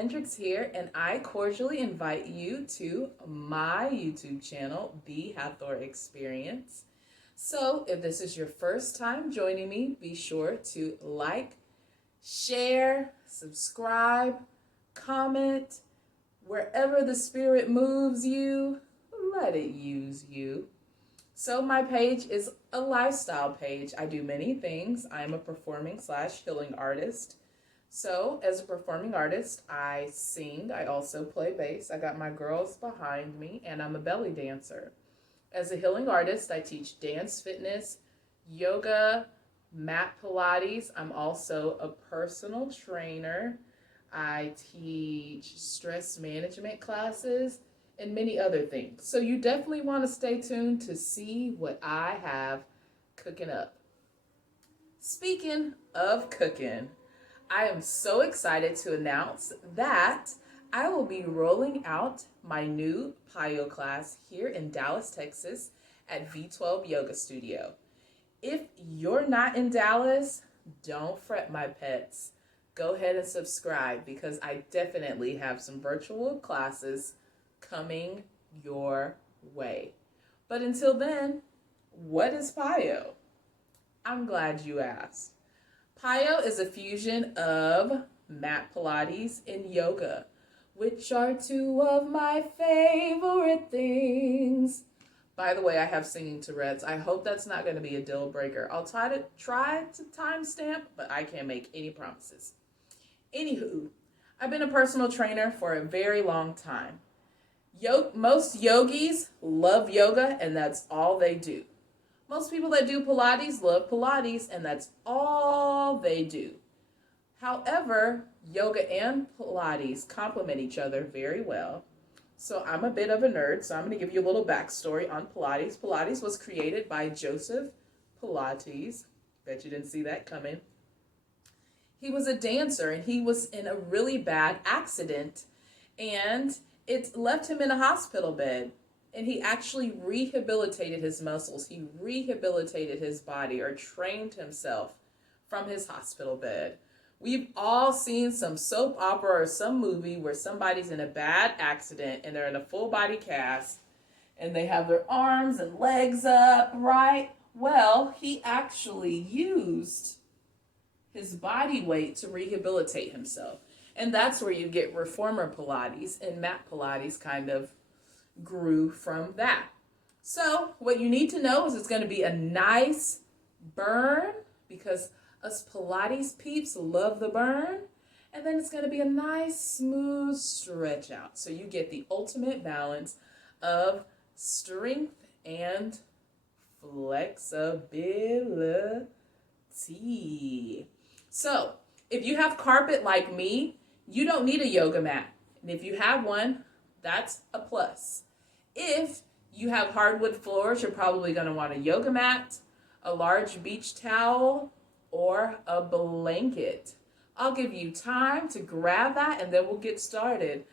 Hendricks here, and I cordially invite you to my YouTube channel, The Hathor Experience. So, if this is your first time joining me, be sure to like, share, subscribe, comment, wherever the Spirit moves you, let it use you. So my page is a lifestyle page. I do many things. I'm a performing/healing artist. So as a performing artist, I sing. I also play bass. I got my girls behind me, and I'm a belly dancer. As a healing artist, I teach dance, fitness, yoga, mat Pilates. I'm also a personal trainer. I teach stress management classes and many other things. So you definitely want to stay tuned to see what I have cooking up. Speaking of cooking, I am so excited to announce that I will be rolling out my new PiYo class here in Dallas, Texas at V12 Yoga Studio. If you're not in Dallas, don't fret, my pets. Go ahead and subscribe because I definitely have some virtual classes coming your way. But until then, what is PiYo? I'm glad you asked. PiYo is a fusion of mat Pilates and yoga, which are two of my favorite things. By the way, I have singing Tourette's. I hope that's not going to be a deal breaker. I'll try to timestamp, but I can't make any promises. Anywho, I've been a personal trainer for a very long time. Most yogis love yoga, and that's all they do. Most people that do Pilates love Pilates, and that's all they do. However, yoga and Pilates complement each other very well. So I'm a bit of a nerd, so I'm going to give you a little backstory on Pilates. Pilates was created by Joseph Pilates. Bet you didn't see that coming. He was a dancer, and he was in a really bad accident, and it left him in a hospital bed. And he actually rehabilitated his muscles. He rehabilitated his body, or trained himself from his hospital bed. We've all seen some soap opera or some movie where somebody's in a bad accident and they're in a full body cast and they have their arms and legs up, right? Well, he actually used his body weight to rehabilitate himself. And that's where you get reformer Pilates, and mat Pilates kind of grew from that. So what you need to know is it's going to be a nice burn, because us Pilates peeps love the burn. And then it's going to be a nice smooth stretch out. So you get the ultimate balance of strength and flexibility. So if you have carpet like me, you don't need a yoga mat. And if you have one, that's a plus. If you have hardwood floors, you're probably going to want a yoga mat, a large beach towel, or a blanket. I'll give you time to grab that, and then we'll get started.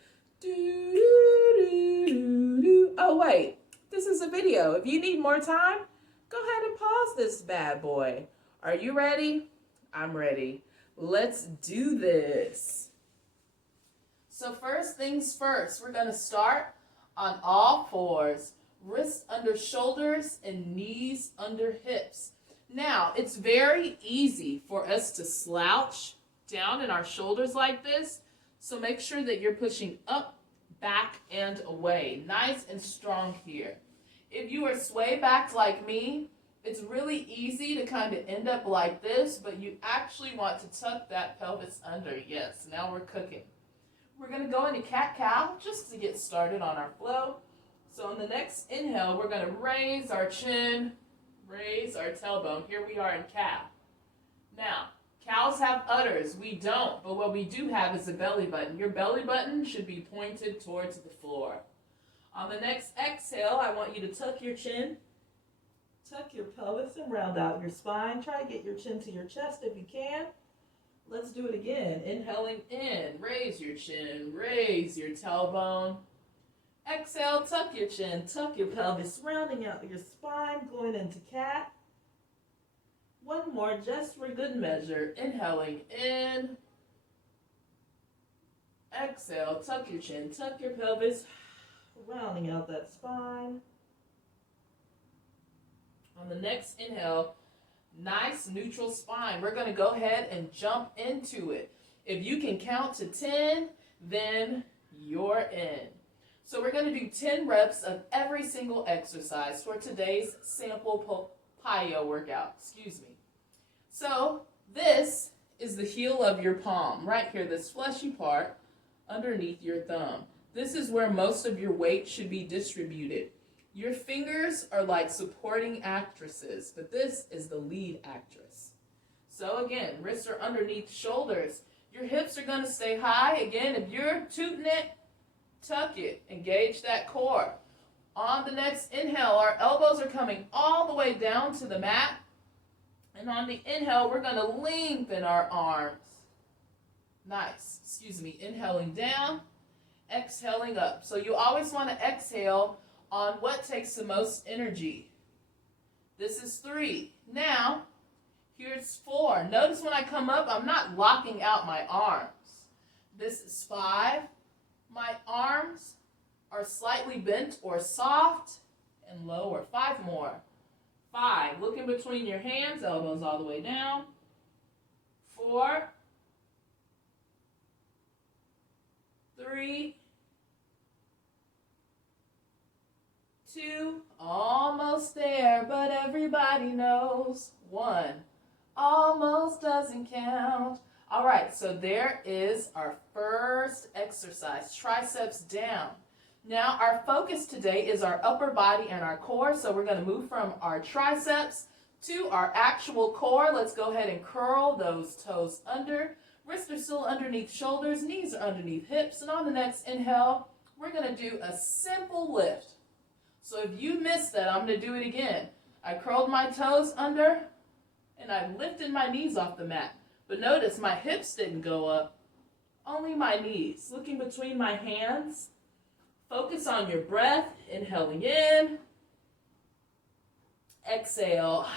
Oh, wait. This is a video. If you need more time, go ahead and pause this bad boy. Are you ready? I'm ready. Let's do this. So first things first, we're going to start on all fours, wrists under shoulders and knees under hips. Now, it's very easy for us to slouch down in our shoulders like this, so make sure that you're pushing up, back, and away. Nice and strong here. If you are sway back like me, it's really easy to kind of end up like this, but you actually want to tuck that pelvis under. Yes, now we're cooking. We're going to go into cat-cow just to get started on our flow. So on the next inhale, we're going to raise our chin, raise our tailbone. Here we are in cow. Now, cows have udders. We don't, but what we do have is a belly button. Your belly button should be pointed towards the floor. On the next exhale, I want you to tuck your chin, tuck your pelvis, and round out your spine. Try to get your chin to your chest if you can. Let's do it again. Inhaling in, raise your chin, raise your tailbone. Exhale, tuck your chin, tuck your pelvis, rounding out your spine, going into cat. One more just for good measure. Inhaling in. Exhale, tuck your chin, tuck your pelvis, rounding out that spine. On the next inhale, nice neutral spine. We're going to go ahead and jump into it. If you can count to 10, then you're in. So we're going to do 10 reps of every single exercise for today's sample plyo workout. Excuse me. So this is the heel of your palm, right here, this fleshy part underneath your thumb. This is where most of your weight should be distributed. Your fingers are like supporting actresses, but this is the lead actress. So again, wrists are underneath shoulders. Your hips are going to stay high. Again, if you're tooting it, tuck it. Engage that core. On the next inhale, our elbows are coming all the way down to the mat. And on the inhale, we're going to lengthen our arms. Nice. Excuse me. Inhaling down, exhaling up. So you always want to exhale on what takes the most energy. This is 3. Now, here's 4. Notice when I come up, I'm not locking out my arms. This is 5. My arms are slightly bent or soft and lower. 5 more. 5. Look in between your hands, elbows all the way down. 4. 3. 2, almost there, but everybody knows. 1, almost doesn't count. All right, so there is our first exercise, triceps down. Now our focus today is our upper body and our core, so we're going to move from our triceps to our actual core. Let's go ahead and curl those toes under. Wrists are still underneath shoulders, knees are underneath hips, and on the next inhale, we're going to do a simple lift. So if you missed that, I'm going to do it again. I curled my toes under, and I lifted my knees off the mat. But notice my hips didn't go up, only my knees. Looking between my hands, focus on your breath, inhaling in, exhale.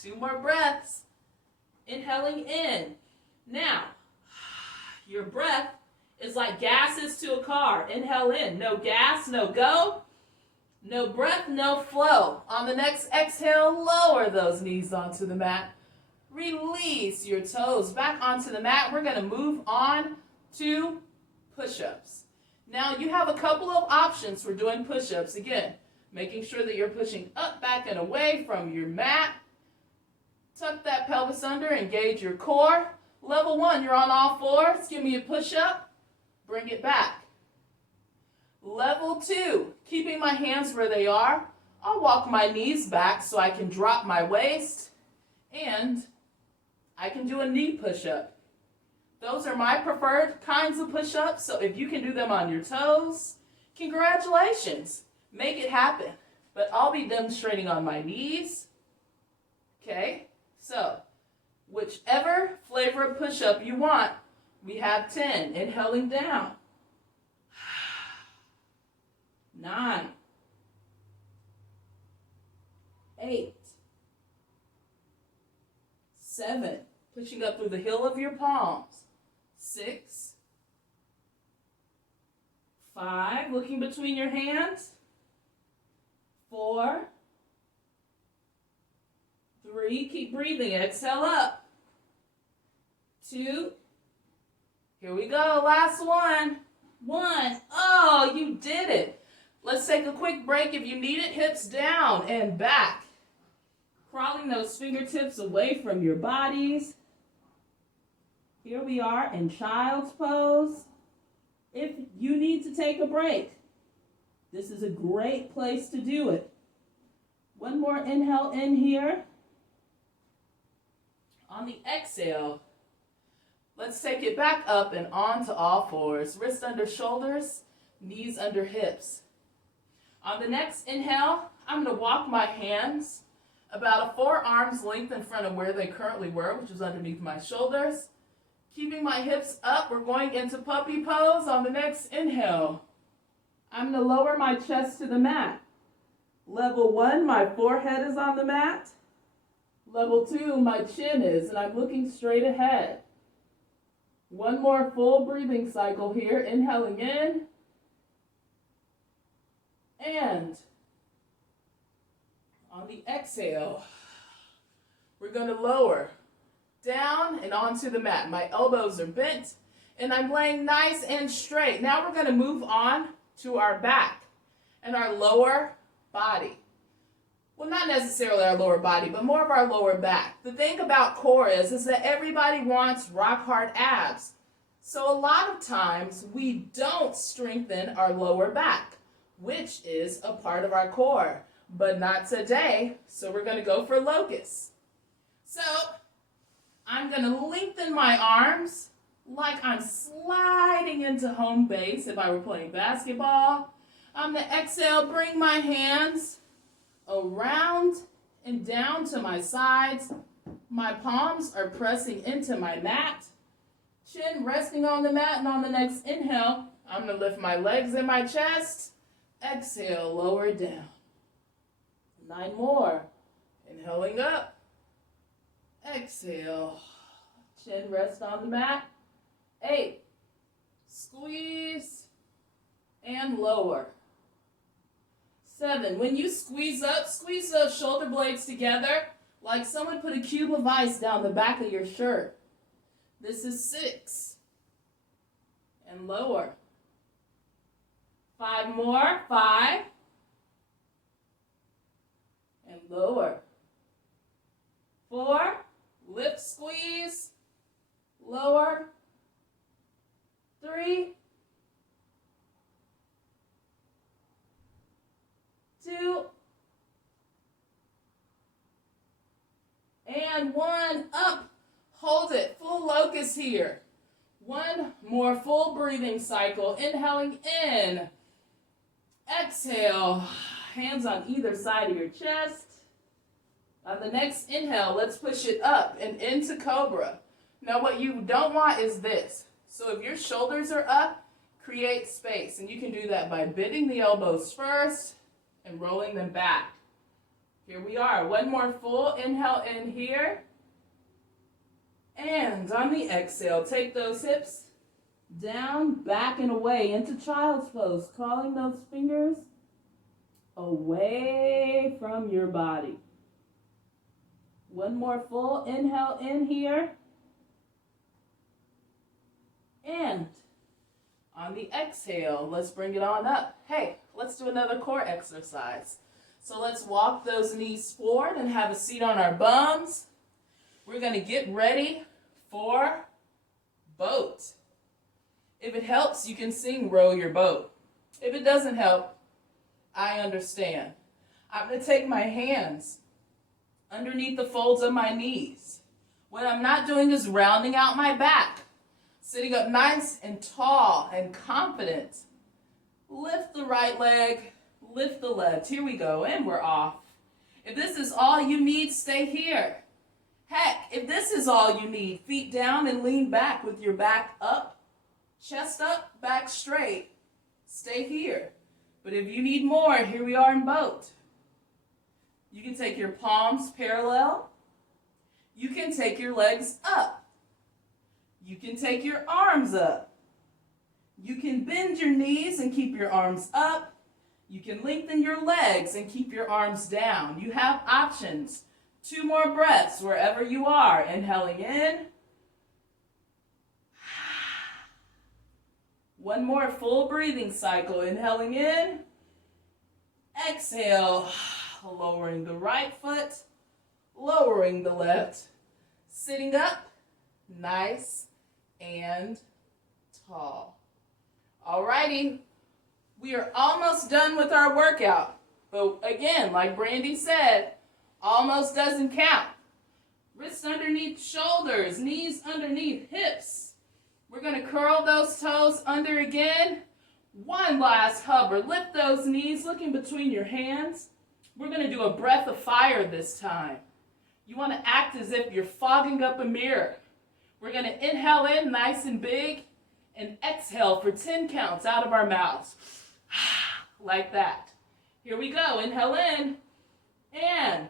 2 more breaths, inhaling in. Now, your breath is like gas is to a car. Inhale in, no gas, no go. No breath, no flow. On the next exhale, lower those knees onto the mat. Release your toes back onto the mat. We're going to move on to push-ups. Now, you have a couple of options for doing push-ups. Again, making sure that you're pushing up, back, and away from your mat. Tuck that pelvis under, engage your core. Level 1, you're on all fours. Give me a push-up. Bring it back. Level 2, keeping my hands where they are. I'll walk my knees back so I can drop my waist, and I can do a knee push-up. Those are my preferred kinds of push-ups, so if you can do them on your toes, congratulations. Make it happen. But I'll be demonstrating on my knees. Okay, so whichever flavor of push-up you want, we have 10. Inhaling down. 9, 8, 7, pushing up through the heel of your palms. 6, 5, looking between your hands. 4, 3, keep breathing, exhale up. 2, here we go, last one. 1, oh, you did it. Let's take a quick break. If you need it, hips down and back. Crawling those fingertips away from your bodies. Here we are in child's pose. If you need to take a break, this is a great place to do it. One more inhale in here. On the exhale, let's take it back up and onto all fours. Wrists under shoulders, knees under hips. On the next inhale, I'm going to walk my hands about a 4 arms length in front of where they currently were, which is underneath my shoulders. Keeping my hips up, we're going into puppy pose. On the next inhale, I'm going to lower my chest to the mat. Level 1, my forehead is on the mat. Level 2, my chin is, and I'm looking straight ahead. One more full breathing cycle here, inhaling in, and on the exhale, we're going to lower down and onto the mat. My elbows are bent, and I'm laying nice and straight. Now we're going to move on to our back and our lower body. Well, not necessarily our lower body, but more of our lower back. The thing about core is that everybody wants rock hard abs. So a lot of times we don't strengthen our lower back, which is a part of our core, but not today. So we're going to go for locust. So I'm going to lengthen my arms like I'm sliding into home base if I were playing basketball. I'm going to exhale, bring my hands around and down to my sides. My palms are pressing into my mat. Chin resting on the mat, and on the next inhale, I'm going to lift my legs and my chest. Exhale, lower down. 9 more. Inhaling up. Exhale. Chin rest on the mat. 8. Squeeze and lower. 7. When you squeeze up, squeeze those shoulder blades together like someone put a cube of ice down the back of your shirt. This is 6. And lower. 5 more. 5. And lower. 4. Lift, squeeze. Lower. 3. 2. And 1. Up. Hold it. Full locust here. 1 more full breathing cycle. Inhaling in. Exhale. Hands on either side of your chest. On the next inhale, let's push it up and into cobra. Now what you don't want is this. So if your shoulders are up, create space. And you can do that by bending the elbows first and rolling them back. Here we are. 1 more full inhale in here. And on the exhale, take those hips down, back and away into child's pose, calling those fingers away from your body. 1 more full inhale in here. And on the exhale, let's bring it on up. Hey, let's do another core exercise. So let's walk those knees forward and have a seat on our bums. We're going to get ready for boat. If it helps, you can sing Row Your Boat. If it doesn't help, I understand. I'm going to take my hands underneath the folds of my knees. What I'm not doing is rounding out my back. Sitting up nice and tall and confident. Lift the right leg, lift the left. Here we go, and we're off. If this is all you need, stay here. Heck, if this is all you need, feet down and lean back with your back up, chest up, back straight. Stay here. But if you need more, here we are in boat. You can take your palms parallel. You can take your legs up. You can take your arms up. You can bend your knees and keep your arms up. You can lengthen your legs and keep your arms down. You have options. 2 more breaths wherever you are. Inhaling in. 1 more full breathing cycle. Inhaling in. Exhale. Lowering the right foot. Lowering the left. Sitting up. Nice and tall. Alrighty. We are almost done with our workout. But again, like Brandy said, almost doesn't count. Wrists underneath shoulders, knees underneath hips. We're going to curl those toes under again. 1 last hover. Lift those knees, looking between your hands. We're going to do a breath of fire this time. You want to act as if you're fogging up a mirror. We're going to inhale in nice and big and exhale for 10 counts out of our mouths. Like that. Here we go. Inhale in and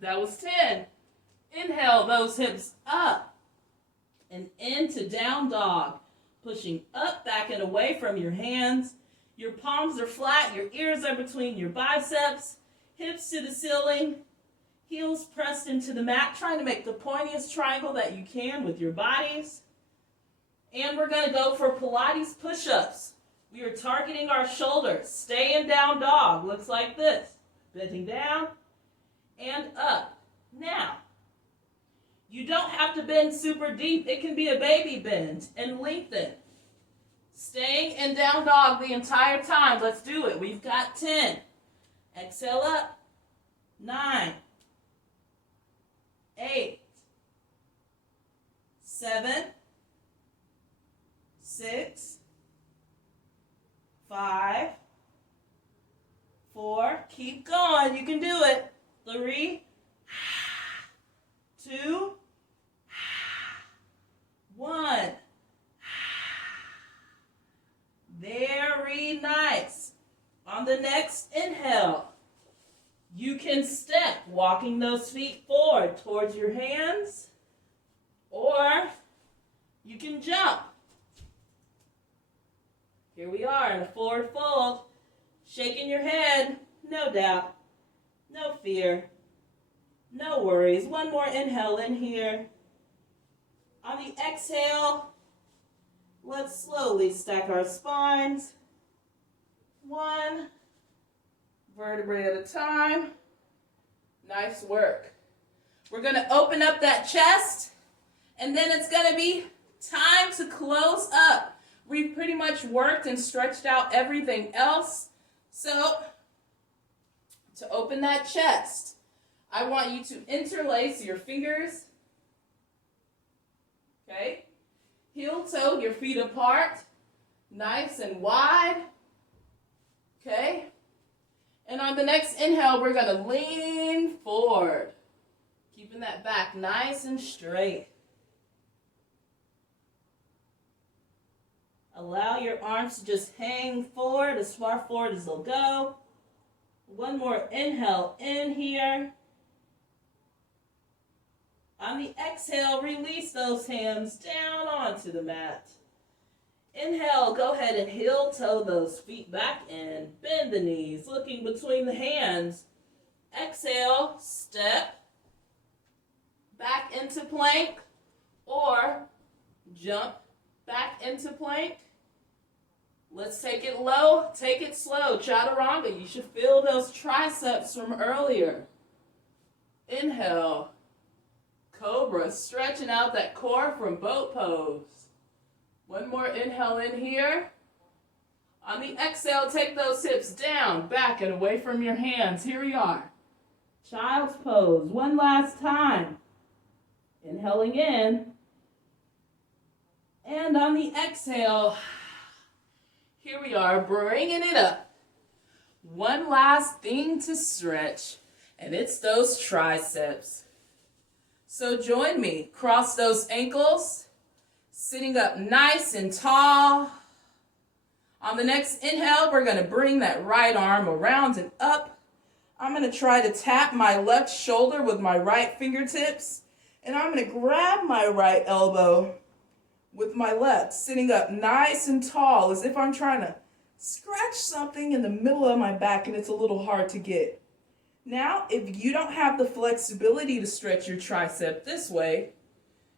That was 10. Inhale those hips up and into down dog. Pushing up, back and away from your hands. Your palms are flat, your ears are between your biceps, hips to the ceiling, heels pressed into the mat, trying to make the pointiest triangle that you can with your bodies. And we're going to go for Pilates push-ups. We are targeting our shoulders. Stay in down dog. Looks like this. Bending down and up. Now, you don't have to bend super deep. It can be a baby bend and lengthen. Staying in down dog the entire time. Let's do it. We've got 10. Exhale up. 9. 8. 7. 6. 5. 4. Keep going. You can do it. 3. 2. 1. Very nice. On the next inhale, you can step, walking those feet forward towards your hands, or you can jump. Here we are in a forward fold, shaking your head, no doubt, no fear, no worries. One more inhale in here. On the exhale, let's slowly stack our spines. 1 vertebrae at a time. Nice work. We're going to open up that chest, and then it's going to be time to close up. We've pretty much worked and stretched out everything else. So, to open that chest, I want you to interlace your fingers. Okay? Heel toe, your feet apart, nice and wide. Okay? And on the next inhale, we're going to lean forward, keeping that back nice and straight. Allow your arms to just hang forward, as far forward as they'll go. One more inhale in here. On the exhale, release those hands down onto the mat. Inhale, go ahead and heel toe those feet back in. Bend the knees, looking between the hands. Exhale, step back into plank or jump back into plank. Let's take it low, take it slow. Chaturanga, you should feel those triceps from earlier. Inhale. Cobra, stretching out that core from boat pose. One more inhale in here. On the exhale, take those hips down, back and away from your hands. Here we are. Child's pose. One last time. Inhaling in. And on the exhale, here we are, bringing it up. One last thing to stretch, and it's those triceps. So join me. Cross those ankles, sitting up nice and tall. On the next inhale, we're going to bring that right arm around and up. I'm going to try to tap my left shoulder with my right fingertips, and I'm going to grab my right elbow with my left, sitting up nice and tall, as if I'm trying to scratch something in the middle of my back and it's a little hard to get. Now, if you don't have the flexibility to stretch your tricep this way,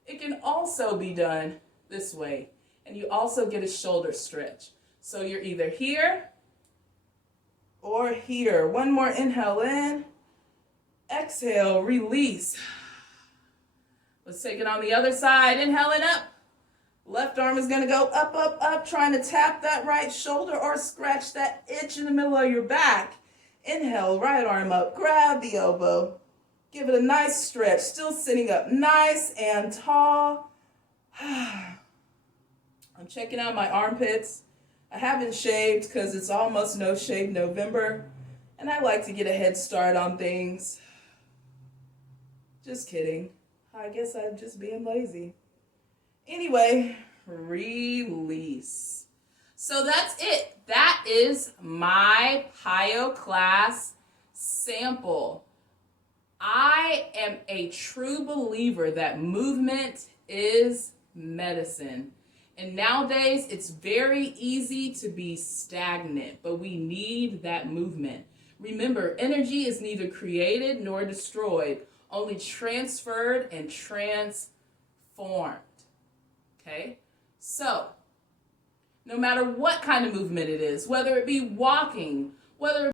it can also be done this way. And you also get a shoulder stretch. So you're either here or here. One more inhale in. Exhale, release. Let's take it on the other side. Inhaling up. Left arm is going to go up, up, up, trying to tap that right shoulder or scratch that itch in the middle of your back. Inhale, right arm up, grab the elbow. Give it a nice stretch, still sitting up nice and tall. I'm checking out my armpits. I haven't shaved because it's almost No Shave November, and I like to get a head start on things. Just kidding. I guess I'm just being lazy. Anyway, release. So that's it. That is my PiYo class sample. I am a true believer that movement is medicine. And nowadays, it's very easy to be stagnant, but we need that movement. Remember, energy is neither created nor destroyed, only transferred and transformed. Okay? So, no matter what kind of movement it is, whether it be walking, whether